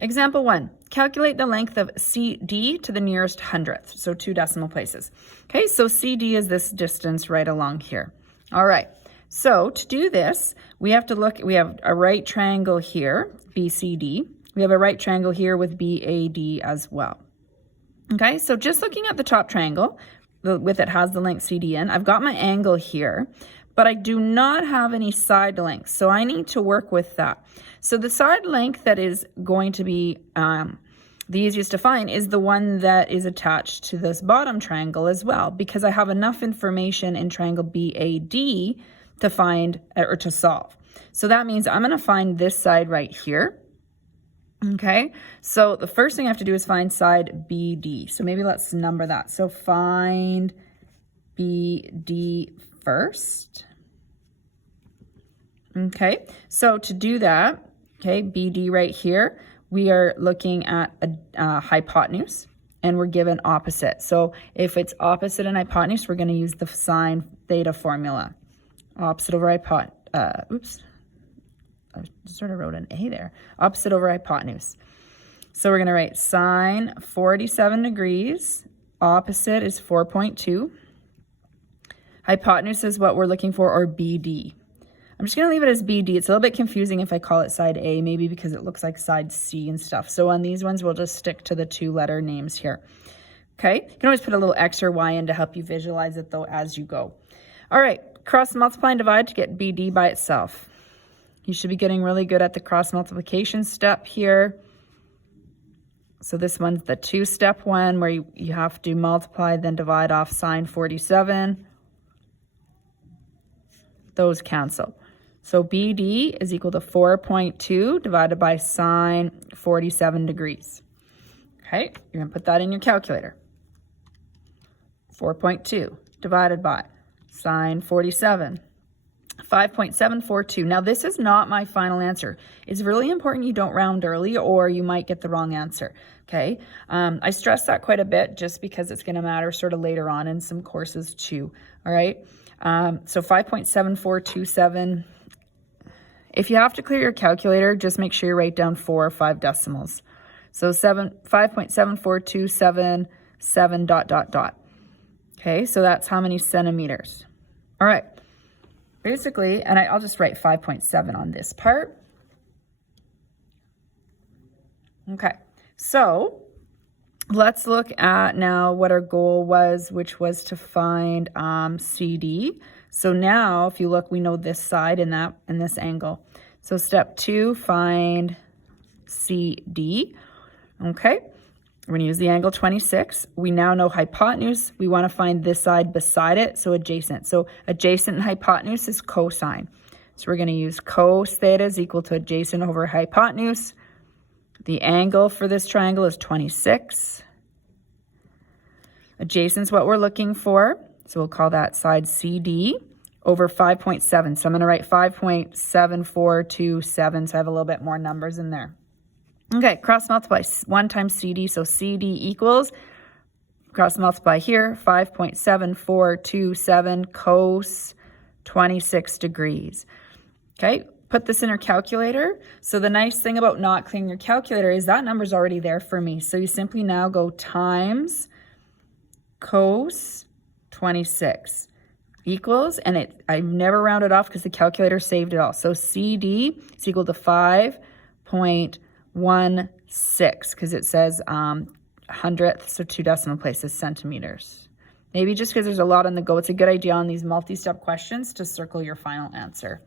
Example 1, calculate the length of CD to the nearest hundredth, so 2 decimal places. Okay, so CD is this distance right along here. All right, so to do this, we have to look, we have a right triangle here, BCD. We have a right triangle here with BAD as well. Okay, so just looking at the top triangle, with it has the length CD in, I've got my angle here, but I do not have any side lengths, so I need to work with that. So the side length that is going to be the easiest to find is the one that is attached to this bottom triangle as well, because I have enough information in triangle BAD to find or to solve. So that means I'm going to find this side right here. Okay, so the first thing I have to do is find side BD. So maybe let's number that. So find BD first. Okay, so to do that, okay, BD right here, we are looking at a hypotenuse and we're given opposite. So if it's opposite and hypotenuse, we're going to use the sine theta formula. Opposite over hypotenuse, oops. I sort of wrote an A there. Opposite over hypotenuse. So we're going to write sine 47 degrees. Opposite is 4.2. Hypotenuse is what we're looking for, or BD. I'm just going to leave it as BD. It's a little bit confusing if I call it side A, maybe because it looks like side C and stuff. So on these ones, we'll just stick to the 2-letter names here. Okay? You can always put a little X or Y in to help you visualize it, though, as you go. All right. Cross multiply and divide to get BD by itself. You should be getting really good at the cross multiplication step here. So this one's the 2-step one where you have to multiply, then divide off sine 47. Those cancel. So BD is equal to 4.2 divided by sine 47 degrees. Okay, you're going to put that in your calculator. 4.2 divided by sine 47. 5.742. Now this is not my final answer. It's really important you don't round early or you might get the wrong answer. Okay. I stress that quite a bit just because it's going to matter sort of later on in some courses too. All right. So 5.7427. If you have to clear your calculator, just make sure you write down 4 or 5 decimals. So 5.74277 ... Okay. So that's how many centimeters. All right. Basically, and I'll just write 5.7 on this part. Okay, so let's look at now what our goal was, which was to find CD. So now, if you look, we know this side in this angle. So step 2, find CD. Okay. We're going to use the angle 26. We now know hypotenuse. We want to find this side beside it, so adjacent. So adjacent and hypotenuse is cosine. So we're going to use cos theta is equal to adjacent over hypotenuse. The angle for this triangle is 26. Adjacent is what we're looking for. So we'll call that side CD over 5.7. So I'm going to write 5.7427. So I have a little bit more numbers in there. Okay, cross multiply 1 times CD, so CD equals, cross multiply here, 5.7427 cos 26 degrees. Okay, put this in our calculator. So the nice thing about not clearing your calculator is that number's already there for me. So you simply now go times cos 26 equals, and I've never rounded off because the calculator saved it all. So CD is equal to 5.16 because it says hundredths, so 2 decimal places, centimeters. Maybe just because there's a lot on the go, it's a good idea on these multi-step questions to circle your final answer.